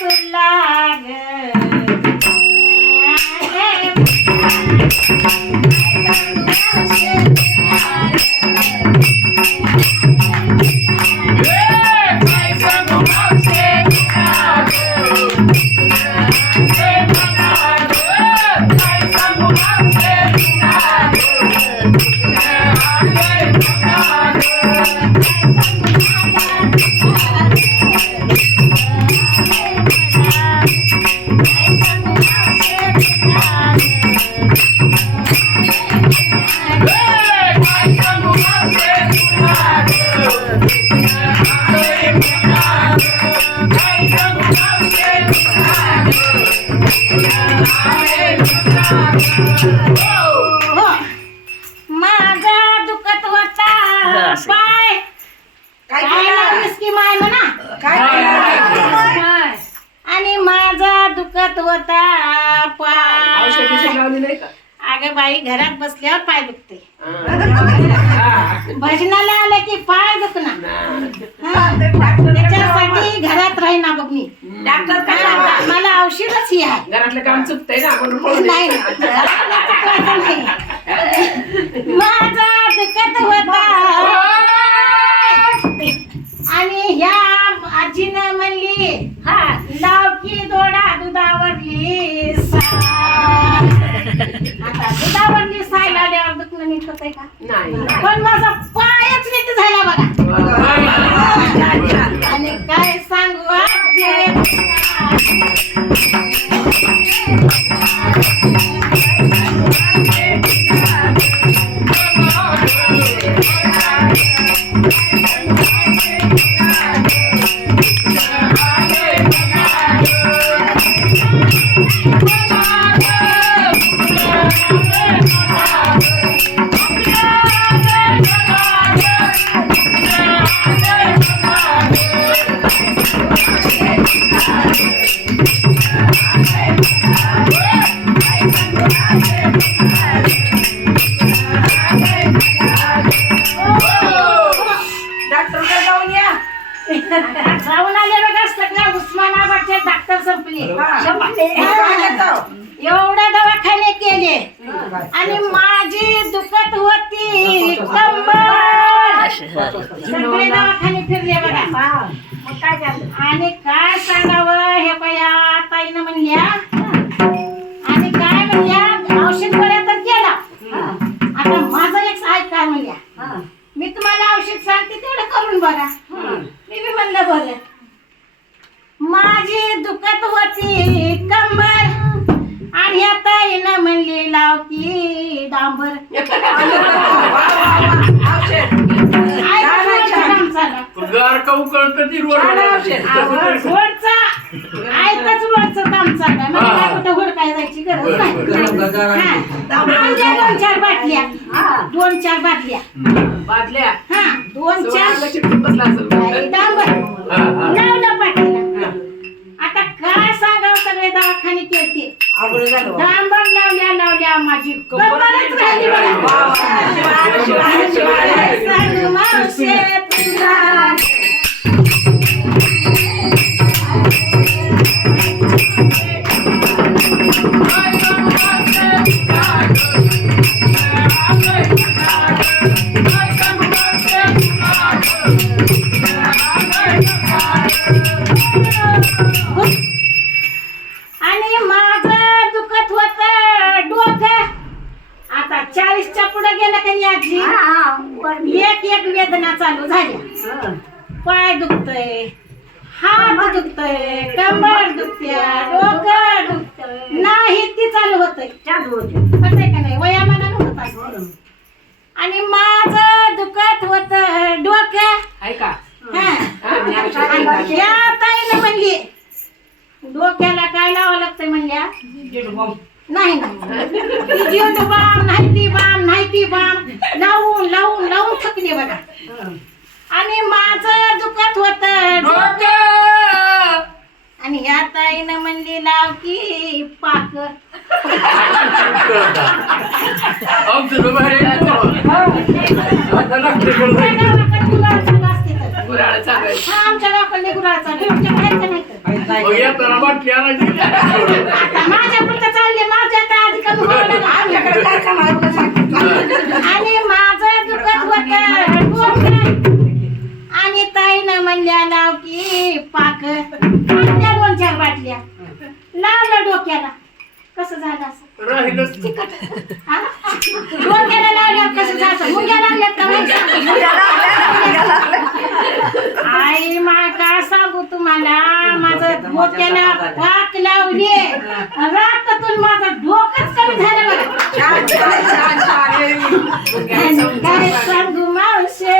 तुला ग माझा दुखत होता पाय काय लावलीस की माय म्हणा आणि माझा दुखत होता पाय अगं बाई घरात बसल्यावर पाय दुखते भजनाला आलं की पाय दुखणार त्याच्यासाठी घरात राहीना बघ मी डॉक्टर काय मला औषधच ही आहे घरातलं काम चुकतंय ना म्हणून नाही माझा दुखत होता आणि ह्या आजीनं म्हणली लाव की दोडा दुधावरली आता दुधावरली साय लावल्यावर दुखणं नीट होतंय का नाही पण माझा पायच नीट झाला बघा आणि काय सांगू आजी जाऊन आले बघा सगळ्या उस्मानाबादचे डॉक्टर संपले एवढे दवाखाने केले आणि माझी दुखत होती कंबर सगळे दवाखाने फिरले बघा आणि काय सांगावं हे बया ताईनं म्हणल्या आणि काय म्हणल्या औषध गोळ्या तर केला आता माझं एक ऐका म्हणल्या मी तुम्हाला औषध सांगते तेवढं करून बघा मी बी म्हणलं बरं माझी दुखत होती कंबर आणि आता हिनं म्हणली लाव की डांबर काम चाललं मला कुठं हुडकाय जायची गरज नाही दोन चार बाटल्या बादल्या हा 2-4 बसला डांबर लावलं पाठीला आता काय सांगावं सगळे दवाखाने केलते डांबर लावल्या माझी कंबरच राहिली बघा सांग मावशे तुला आणि माझं दुखत होत डोकं आता 40च्या पुढे गेलं का आजी एक वेदना चालू झाल्या पाय दुखतय हात दुखतय कंबर दुखते डोकं दुखतय नाही ती चालू होतंय होतंय का नाही वयामानानं होत असतं आणि माझं दुखत होत डोकं ऐका या ताईनं म्हणली डोक्याला काय लावावं लागतंय म्हणल्या नाही ती बाम नाही ती बाम लावून थकली बघा आणि माझं दुखत होत आणि ह्या ताईनं म्हणली लाव की पाक आमच्या गावाकडे गुराळ चालू आमच्या बाहेरचं नाही मग येताना बाटली आणायची. आता माझ्या पुढचं चालले माझ्या आता आधी कमी व्हावं लागलं. आमच्याकडे कारखाना आहे बघा, सांगितलं. आणि माझं दुखत होतं डोकं. आणि ताईनं म्हणल्या लाव की पाक आणल्या 2-4 बाटल्या लावलं डोक्याला. कसं झालं असं राहिलंच. हा? डोक्याला लावल्यावर कसं झालं? मुंग्या लागल्यात का नाही? आई मा काय सांगू तुम्हाला, माझं डोक्याला पाक लावली रातातून माझं डोकंच कमी झालं बघा. छान, छान, छान, छान. आणि काय सांगू मावशे